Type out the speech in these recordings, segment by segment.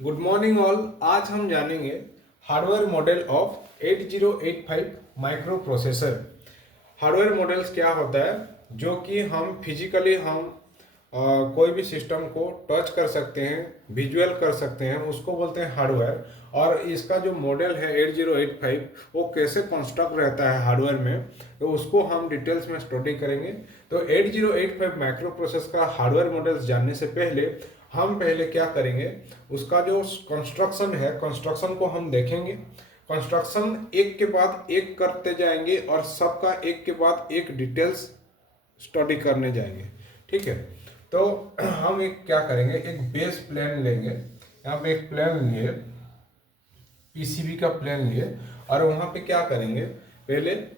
Good morning all. आज हम जानेंगे hardware model of 8085 micro processor. Hardware models क्या होता है जो कि हम फिजिकली कोई भी सिस्टम को टच कर सकते हैं, विजुअल कर सकते हैं, उसको बोलते हैं हार्डवेयर। और इसका जो मॉडल है 8085 वो कैसे कंस्ट्रक्ट रहता है हार्डवेयर में, तो उसको हम डिटेल्स में स्टडी करेंगे। तो 8085 माइक्रो प्रोसेसर का हार्डवेयर मॉडल्स जानने से पहले हम पहले क्या करेंगे, उसका जो कंस्ट्रक्शन है, कंस्ट्रक्शन को हम देखेंगे। कंस्ट्रक्शन एक के बाद एक करते जाएंगे और सबका एक के बाद एक डिटेल्स स्टडी करने जाएंगे। ठीक है, तो हम एक क्या करेंगे, एक बेस प्लान लेंगे। यहाँ पे एक प्लान लिए, पीसीबी का प्लान लिए, और वहाँ पे क्या करेंगे, पहले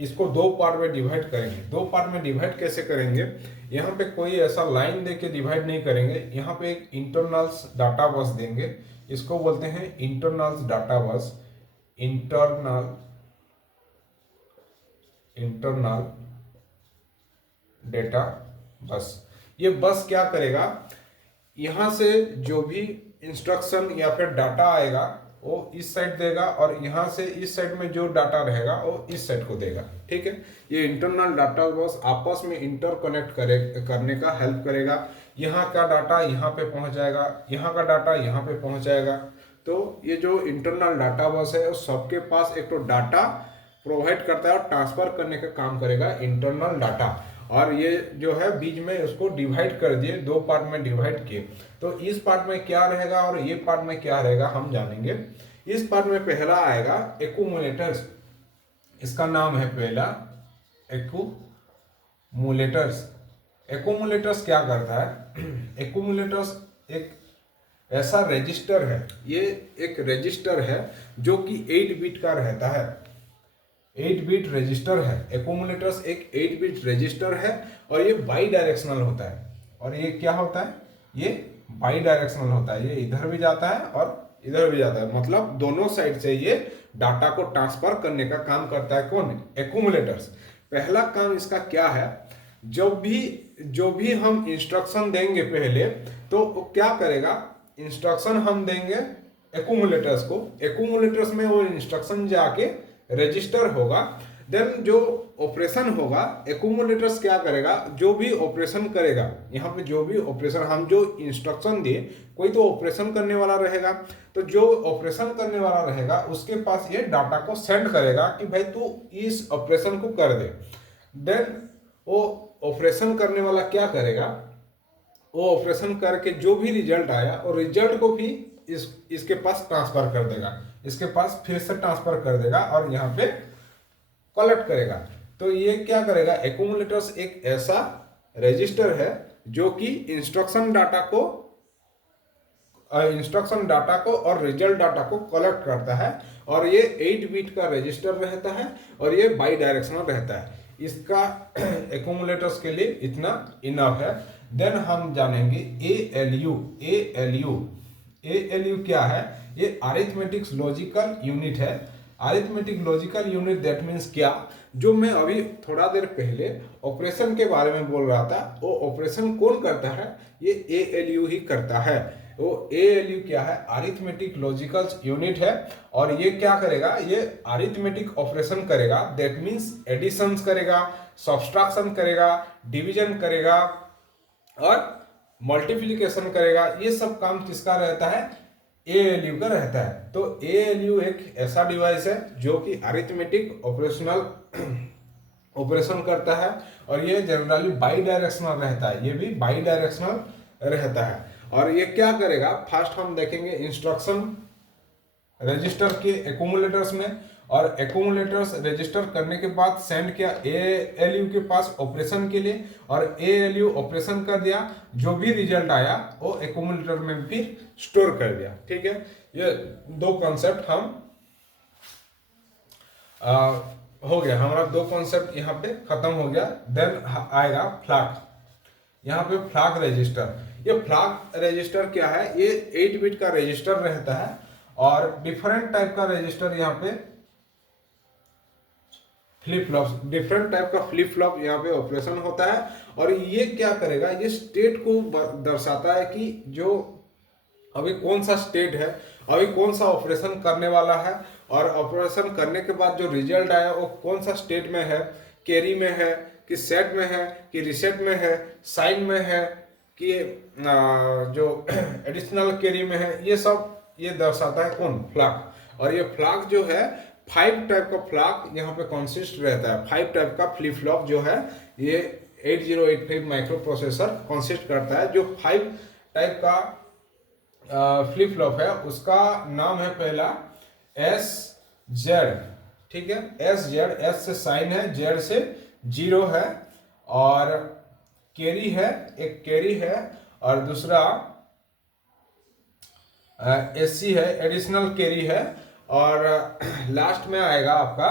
इसको दो पार्ट में डिवाइड करेंगे। दो पार्ट में डिवाइड कैसे करेंगे, यहाँ पे कोई ऐसा लाइन दे के डिवाइड नहीं करेंगे। यहाँ पे एक इंटरनल्स डाटा बस देंगे, इसको बोलते हैं इंटरनल्स डाटा बस। Internal internal data bus. ये बस क्या करेगा, यहाँ से जो भी इंस्ट्रक्शन या फिर डाटा आएगा वो इस साइड देगा, और यहाँ से इस साइड में जो डाटा रहेगा वो इस साइड को देगा। ठीक है, ये इंटरनल डाटा बस आपस में इंटरकनेक्ट करने का हेल्प करेगा। यहाँ का डाटा यहाँ पे पहुँच जाएगा, यहाँ का डाटा यहाँ पे पहुँच जाएगा। तो ये जो इंटरनल डाटा बस है, उस सबके पास एक तो डाटा प्रोवाइड करता है और ट्रांसफर करने का काम करेगा इंटरनल डाटा। और ये जो है बीच में उसको डिवाइड कर दिए, दो पार्ट में डिवाइड किए। तो इस पार्ट में क्या रहेगा और ये पार्ट में क्या रहेगा हम जानेंगे। इस पार्ट में पहला आएगा एक्यूमुलेटर्स। इसका नाम है पहला एक्यूमुलेटर्स। एक्यूमुलेटर्स क्या करता है, एक्यूमुलेटर्स एक ऐसा रजिस्टर है, ये एक रजिस्टर है जो कि 8 बिट का रहता है। 8 बिट रजिस्टर है। एक्यूमुलेटर्स एक 8 बिट रजिस्टर है और ये बाई डायरेक्शनल होता है। और ये क्या होता है, ये बाई डायरेक्शनल होता है। ये इधर भी जाता है और इधर भी जाता है, मतलब दोनों साइड से ये डाटा को ट्रांसफर करने का काम करता है। कौन? एक्यूमुलेटर्स। पहला काम इसका क्या है, जो भी हम इंस्ट्रक्शन देंगे पहले, तो वो क्या करेगा, इंस्ट्रक्शन हम देंगे एक्यूमुलेटर्स को। एक्यूमुलेटर्स में वो इंस्ट्रक्शन जाके रजिस्टर होगा। देन जो ऑपरेशन होगा, एक्यूमुलेटर्स क्या करेगा, जो भी ऑपरेशन करेगा, यहाँ पे जो भी ऑपरेशन हम जो इंस्ट्रक्शन दिए, कोई तो ऑपरेशन करने वाला रहेगा, तो जो ऑपरेशन करने वाला रहेगा उसके पास ये डाटा को सेंड करेगा कि भाई तू इस ऑपरेशन को कर दे। देन वो ऑपरेशन करने वाला क्या करेगा, वो ऑपरेशन करके जो भी रिजल्ट आया और रिजल्ट को भी इसके पास ट्रांसफर कर देगा, इसके पास फिर से ट्रांसफर कर देगा और यहाँ पे कलेक्ट करेगा। तो ये क्या करेगा, एक्यूमुलेटर्स एक ऐसा रजिस्टर है जो कि इंस्ट्रक्शन डाटा को और रिजल्ट डाटा को कलेक्ट करता है। और ये 8 बिट का रजिस्टर रहता है और ये बाई डायरेक्शनल रहता है। इसका एक्यूमुलेटर्स के लिए इतना इनफ है। देन हम जानेंगे ALU। ALU क्या है, ये अरिथमेटिक लॉजिकल यूनिट है। Arithmetic logical unit that means क्या, जो मैं अभी थोड़ा देर पहले ऑपरेशन के बारे में बोल रहा था, वो ऑपरेशन कौन करता है, ये ALU ही करता है। वो ALU क्या है, अरिथमेटिक लॉजिकल यूनिट है। और ये क्या करेगा, ये अरिथमेटिक ऑपरेशन करेगा, दैट मीन्स एडिशन करेगा, सब्सट्रैक्शन करेगा, डिवीजन करेगा और मल्टीप्लिकेशन करेगा। ये सब काम किसका रहता है, ALU का रहता है। तो ALU एक ऐसा डिवाइस है जो कि अरिथमेटिक ऑपरेशन करता है और ये जनरली बाई डायरेक्शनल रहता है, ये भी बाई डायरेक्शनल रहता है। और ये क्या करेगा, फर्स्ट हम देखेंगे इंस्ट्रक्शन रजिस्टर के एक्यूमुलेटर्स में, और एक्यूमुलेटर्स रजिस्टर करने के बाद सेंड किया ALU के पास ऑपरेशन के लिए, और ALU ऑपरेशन कर दिया, जो भी रिजल्ट आया वो एक्यूमुलेटर में भी स्टोर कर दिया। ठीक है, ये दो कॉन्सेप्ट हम हो गया, हमारा दो कॉन्सेप्ट यहाँ पे खत्म हो गया। देन आएगा फ्लैग। यहाँ पे फ्लैग रजिस्टर। ये फ्लैग रजिस्टर क्या है, ये 8 बिट का रजिस्टर रहता है और डिफरेंट टाइप का रजिस्टर, यहाँ पे फ्लिप फ्लॉप, डिफरेंट टाइप का फ्लिप फ्लॉप यहाँ पे ऑपरेशन होता है। और ये क्या करेगा, ये स्टेट को दर्शाता है कि जो अभी कौन सा स्टेट है, अभी कौन सा ऑपरेशन करने वाला है, और ऑपरेशन करने के बाद जो रिजल्ट आया वो कौन सा स्टेट में है, कैरी में है कि सेट में है कि रिसेट में है, साइन में है कि जो एडिशनल कैरी में है, ये सब ये दर्शाता है कौन, फ्लैग। और ये फ्लैग जो है 5 टाइप का फ्लैग यहाँ पे कंसिस्ट रहता है। 5 टाइप का फ्लिप फ्लॉप जो है ये 8085 माइक्रो प्रोसेसर कंसिस्ट करता है। जो 5 टाइप का फ्लिप फ्लॉप है उसका नाम है पहला एस जेड, ठीक है, एस जेड, एस से साइन है, जेड से जीरो है, और कैरी है, एक कैरी है, और दूसरा एससी है, एडिशनल कैरी है, और लास्ट में आएगा आपका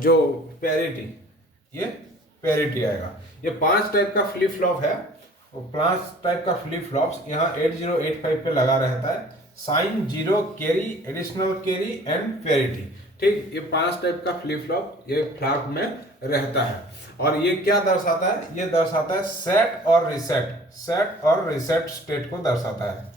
जो पैरिटी, ये पैरिटी आएगा। ये 5 टाइप का फ्लिप फ्लॉप है, वो 5 टाइप का फ्लिप फ्लॉप्स यहाँ 8085 पे लगा रहता है, sign, zero, carry, additional carry and parity, ठीक। ये 5 टाइप का फ्लिप फ्लॉप ये फ्लैग में रहता है। और ये क्या दर्शाता है, ये दर्शाता है सेट और रिसेट, सेट और रिसेट स्टेट को दर्शाता है।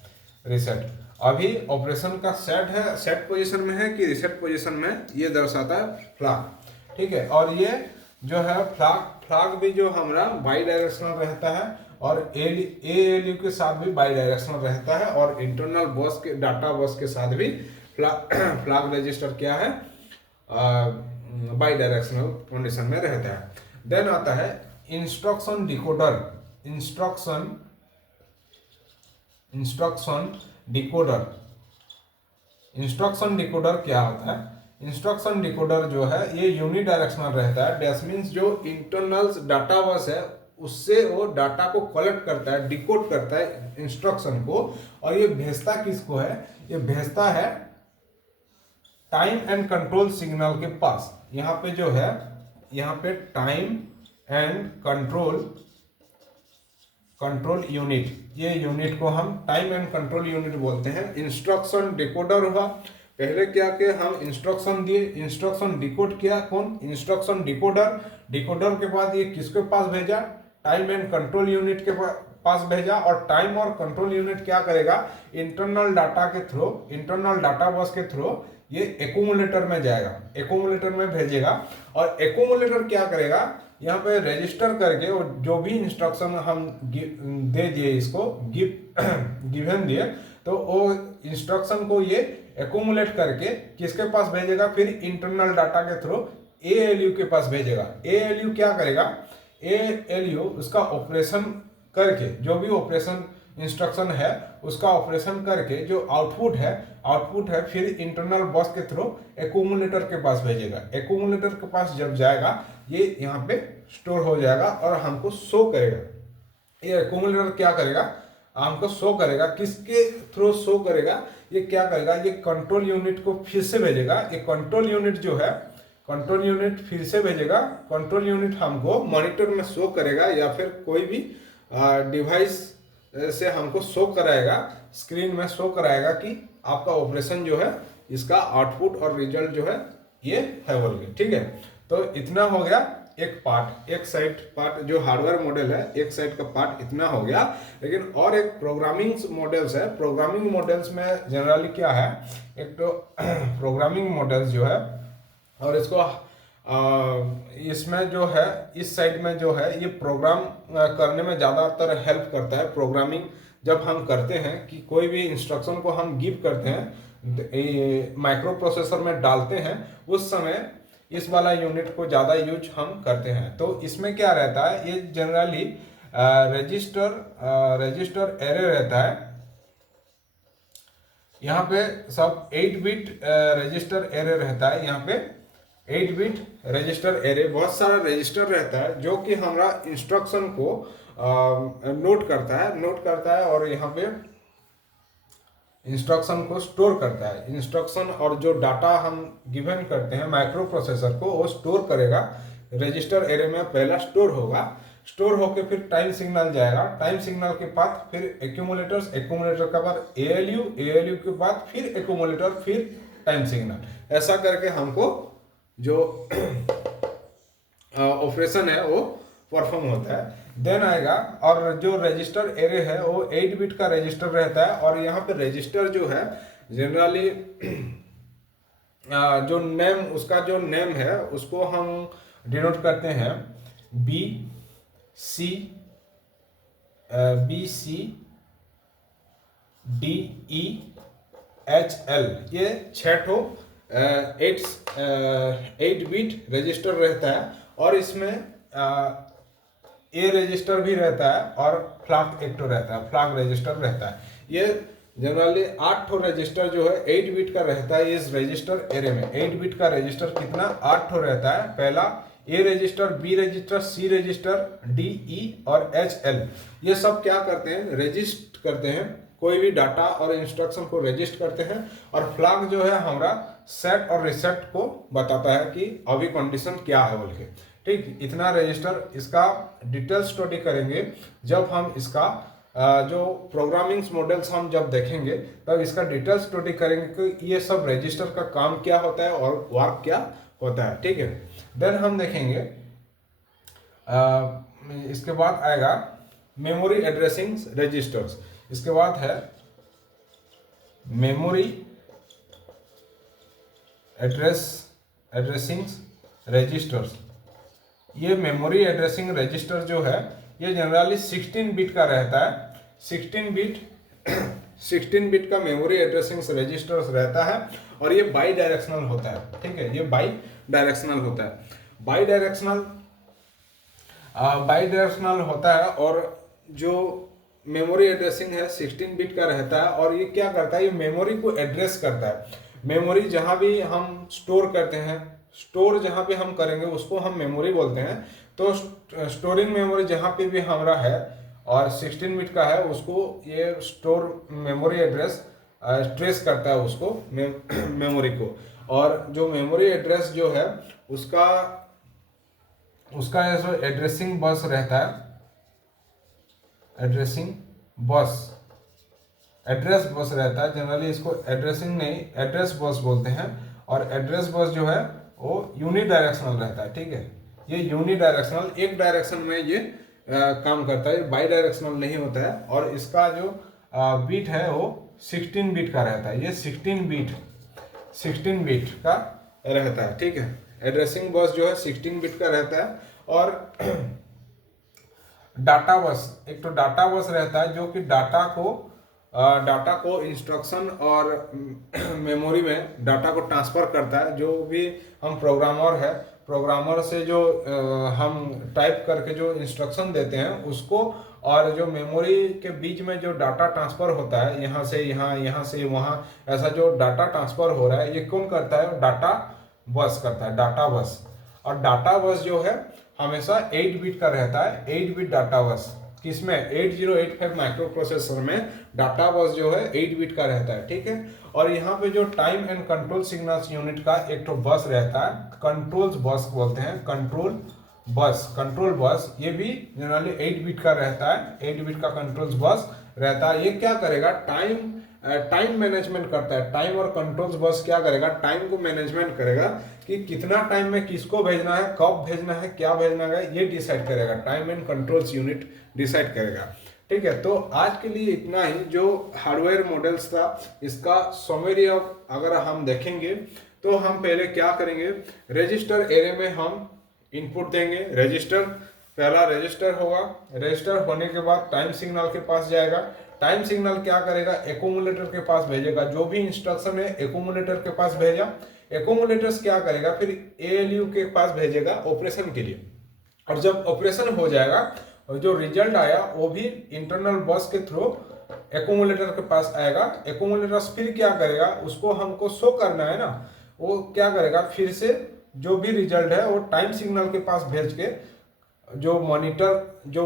रिसेट अभी ऑपरेशन का सेट है, सेट पोजीशन में है कि रिसेट पोजीशन में, ये दर्शाता है फ्लैग, ठीक है। और ये जो है फ्लैग भी जो हमारा बाई डायरेक्शनल रहता है, और ALU के साथ भी बाई डायरेक्शनल रहता है, और इंटरनल बस के डाटा बस के साथ भी फ्लैग रजिस्टर क्या है, बाई डायरेक्शनल कंडीशन में रहता है। देन आता है instruction decoder, instruction decoder. Instruction decoder क्या होता है, इंस्ट्रक्शन डिकोडर जो है ये यूनिडायरेक्शनल रहता है। दैट मीन्स जो इंटरनल डाटा बस है उससे वो डाटा को कलेक्ट करता है, डिकोड करता है इंस्ट्रक्शन को, और ये भेजता किसको है, ये भेजता है टाइम एंड कंट्रोल सिग्नल के पास। यहाँ पे जो है, यहाँ पे टाइम एंड कंट्रोल यूनिट, ये यूनिट को हम टाइम एंड कंट्रोल यूनिट बोलते हैं। इंस्ट्रक्शन डिकोडर हुआ, पहले क्या किया हम इंस्ट्रक्शन दिए, इंस्ट्रक्शन डिकोड किया, कौन, इंस्ट्रक्शन डिकोडर। डिकोडर के बाद ये किसके पास भेजा, टाइम एंड कंट्रोल यूनिट के पास भेजा, और टाइम और कंट्रोल यूनिट क्या करेगा, इंटरनल डाटा के थ्रू, इंटरनल डाटा बस के थ्रू ये एक्यूमुलेटर में जाएगा, एक्यूमुलेटर में भेजेगा, और एक्यूमुलेटर क्या करेगा, यहाँ पे रजिस्टर करके, और जो भी इंस्ट्रक्शन हम दे दिए इसको, गिवन दिए, तो वो इंस्ट्रक्शन को ये एक्यूमुलेट करके किसके पास भेजेगा, फिर इंटरनल डाटा के थ्रू ALU के पास भेजेगा। ALU क्या करेगा, ALU उसका ऑपरेशन करके, जो भी ऑपरेशन इंस्ट्रक्शन है उसका ऑपरेशन करके जो आउटपुट है फिर इंटरनल बस के थ्रू एक्यूमुलेटर के पास भेजेगा। एक्यूमुलेटर के पास जब जाएगा ये यहाँ पे स्टोर हो जाएगा और हमको शो करेगा। ये एक्यूमुलेटर क्या करेगा, हमको शो करेगा, किसके थ्रू शो करेगा, ये क्या करेगा, ये कंट्रोल यूनिट को फिर से भेजेगा। ये कंट्रोल यूनिट जो है, कंट्रोल यूनिट फिर से भेजेगा। कंट्रोल यूनिट हमको मॉनिटर में शो करेगा या फिर कोई भी डिवाइस से हमको शो कराएगा, स्क्रीन में शो कराएगा कि आपका ऑपरेशन जो है, इसका आउटपुट और रिजल्ट जो है ये है बोल के, ठीक है। तो इतना हो गया एक पार्ट, एक साइड पार्ट जो हार्डवेयर मॉडल है, एक साइड का पार्ट इतना हो गया। लेकिन और एक प्रोग्रामिंग मॉडल्स है। प्रोग्रामिंग मॉडल्स में जनरली क्या है, एक तो प्रोग्रामिंग मॉडल्स जो है, और इसको इसमें जो है, इस साइड में जो है ये प्रोग्राम करने में ज़्यादातर हेल्प करता है। प्रोग्रामिंग जब हम करते हैं कि कोई भी इंस्ट्रक्शन को हम गिव करते हैं, माइक्रो प्रोसेसर में डालते हैं, उस समय इस वाला यूनिट को ज़्यादा यूज हम करते हैं। तो इसमें क्या रहता है, ये जनरली रजिस्टर एरे रहता है। यहाँ पे सब 8 बिट रजिस्टर एरे रहता है। यहाँ पे 8 बिट रजिस्टर एरे, बहुत सारा रजिस्टर रहता है जो कि हमारा इंस्ट्रक्शन को नोट करता है और यहाँ पे इंस्ट्रक्शन को स्टोर करता है। इंस्ट्रक्शन और जो डाटा हम गिवन करते हैं माइक्रो प्रोसेसर को, वो स्टोर करेगा रजिस्टर एरे में, पहला स्टोर होगा, स्टोर होके फिर टाइम सिग्नल जाएगा, टाइम सिग्नल के बाद फिर एक्यूमुलेटर्स, एक्यूमुलेटर के बाद ALU, ALU के बाद फिर एक्यूमुलेटर, फिर टाइम सिग्नल। ऐसा करके हमको जो ऑपरेशन है वो परफॉर्म होता है। देन आएगा, और जो रजिस्टर एरे है वो 8 बिट का रजिस्टर रहता है। और यहाँ पे रजिस्टर जो है जनरली जो नेम, उसका जो नेम है उसको हम डिनोट करते हैं B C D E H L. ये 6 8 बिट रजिस्टर रहता है। और इसमें ए रजिस्टर भी रहता है और फ्लैग एक रहता है, फ्लैग रजिस्टर रहता है। ये जनरली 8 रजिस्टर जो है 8 बिट का रहता है इस रजिस्टर एरे में। 8 बिट का रजिस्टर कितना 8 रहता है। पहला ए register, B register, C register, D E और एच एल, ये सब क्या करते हैं, रजिस्ट करते हैं, कोई भी डाटा और इंस्ट्रक्शन को रजिस्ट करते हैं। और फ्लैग जो है हमारा सेट और रिसेट को बताता है कि अभी कंडीशन क्या है बोल के। ठीक, इतना रजिस्टर, इसका डिटेल स्टडी करेंगे जब हम इसका जो प्रोग्रामिंग मॉडल्स हम जब देखेंगे तब इसका डिटेल स्टडी करेंगे कि ये सब रजिस्टर का काम क्या होता है और वर्क क्या होता है। ठीक है, देन हम देखेंगे इसके बाद आएगा मेमोरी एड्रेसिंग रजिस्टर्स। इसके बाद है मेमोरी एड्रेसिंग रजिस्टर्स। ये मेमोरी एड्रेसिंग रजिस्टर जो है ये जनरली 16 बिट का रहता है। 16 बिट का मेमोरी एड्रेसिंग रजिस्टर्स रहता है और ये बाई डायरेक्शनल होता है। ठीक है, ये बाई डायरेक्शनल होता है। बाई डायरेक्शनल होता है और जो मेमोरी एड्रेसिंग है 16 बिट का रहता है। और ये क्या करता है, ये मेमोरी को एड्रेस करता है। मेमोरी जहाँ भी हम स्टोर करते हैं, स्टोर जहाँ पे हम करेंगे उसको हम मेमोरी बोलते हैं। तो स्टोरिंग मेमोरी जहाँ पे भी हमारा है और 16 बिट का है, उसको ये स्टोर मेमोरी एड्रेस ट्रेस करता है उसको मेमोरी को। और जो मेमोरी एड्रेस जो है उसका एड्रेसिंग बस रहता है, एड्रेस बस रहता है। जनरली इसको एड्रेसिंग नहीं, एड्रेस बस बोलते हैं। और एड्रेस बस जो है वो यूनिडायरेक्शनल रहता है। ठीक है, ये यूनिडायरेक्शनल, एक डायरेक्शन में ये काम करता है, बाई डायरेक्शनल नहीं होता है। और इसका जो बिट है वो 16 बिट का रहता है। ये 16 बिट का रहता है। ठीक है, एड्रेसिंग बस जो है 16 बिट का रहता है। और डाटा बस, एक तो डाटा बस रहता है जो कि डाटा को इंस्ट्रक्शन और मेमोरी में डाटा को ट्रांसफर करता है। जो भी हम प्रोग्रामर से जो हम टाइप करके जो इंस्ट्रक्शन देते हैं उसको, और जो मेमोरी के बीच में जो डाटा ट्रांसफर होता है, यहाँ से यहाँ, यहाँ से वहाँ, ऐसा जो डाटा ट्रांसफर हो रहा है ये कौन करता है, डाटा बस करता है, डाटा बस। और डाटा बस जो है हमेशा 8 बिट का रहता है। 8 बिट डाटा बस किसमें, 8085 माइक्रो प्रोसेसर में डाटा बस जो है 8 बिट का रहता है। ठीक है, और यहाँ पे जो time and control signals unit का एक तो बस रहता है, कंट्रोल्स बस बोलते हैं, कंट्रोल बस ये भी जनरली 8 बिट का रहता है। 8 बिट का कंट्रोल्स बस रहता है। ये क्या करेगा, टाइम मैनेजमेंट करता है। टाइम और कंट्रोल्स बस क्या करेगा, टाइम को मैनेजमेंट करेगा कि कितना टाइम में किसको भेजना है, कब भेजना है, क्या भेजना है, ये डिसाइड करेगा। Time and controls unit decide करेगा। ठीक है, तो आज के लिए इतना ही। जो हार्डवेयर मॉडल्स था इसका समरी अगर हम देखेंगे तो हम पहले क्या करेंगे, रजिस्टर एरे में हम इनपुट देंगे। रजिस्टर, पहला रजिस्टर होगा। रजिस्टर होने के बाद टाइम सिग्नल के पास जाएगा। टाइम सिग्नल क्या करेगा, एक्यूमुलेटर के पास भेजेगा। जो भी इंस्ट्रक्शन है एक्यूमुलेटर के पास भेजा। एक्यूमुलेटर्स क्या करेगा, फिर एएलयू के पास भेजेगा ऑपरेशन के लिए। और जब ऑपरेशन हो जाएगा और जो रिजल्ट आया वो भी इंटरनल बस के थ्रू एक्यूमुलेटर के पास आएगा। एक्यूमुलेटर्स फिर क्या करेगा, उसको हमको शो करना है ना, वो क्या करेगा, फिर से जो भी रिजल्ट है वो टाइम सिग्नल के पास भेज के जो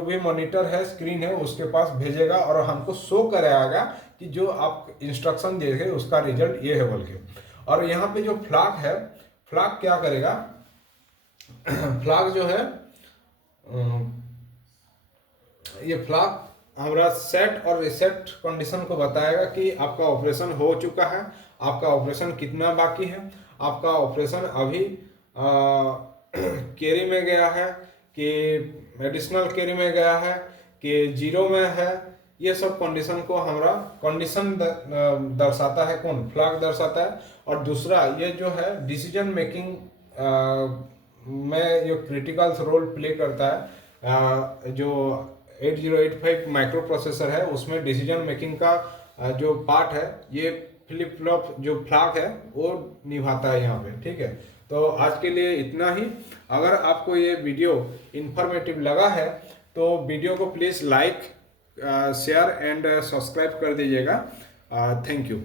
भी मॉनिटर है, स्क्रीन है, उसके पास भेजेगा और हमको शो कराएगा कि जो आप इंस्ट्रक्शन देखे उसका रिजल्ट ये है बोल के। और यहाँ पे जो फ्लैग है, फ्लैग क्या करेगा, फ्लैग जो है ये फ्लैग हमारा सेट और रिसेट कंडीशन को बताएगा कि आपका ऑपरेशन हो चुका है, आपका ऑपरेशन कितना बाकी है, आपका ऑपरेशन अभी कैरी में गया है कि एडिशनल कैरी में गया है कि जीरो में है, ये सब कंडीशन को हमारा कंडीशन दर्शाता है, कौन फ्लैग दर्शाता है। और दूसरा ये जो है डिसीजन मेकिंग में जो क्रिटिकल रोल प्ले करता है, जो 8085 माइक्रो प्रोसेसर है उसमें डिसीजन मेकिंग का जो पार्ट है ये फ्लिप फ्लॉप जो फ्लैग है वो निभाता है यहाँ पे। ठीक है, तो आज के लिए इतना ही। अगर आपको ये वीडियो इंफॉर्मेटिव लगा है तो वीडियो को please like, share and subscribe कर दीजिएगा। Thank you.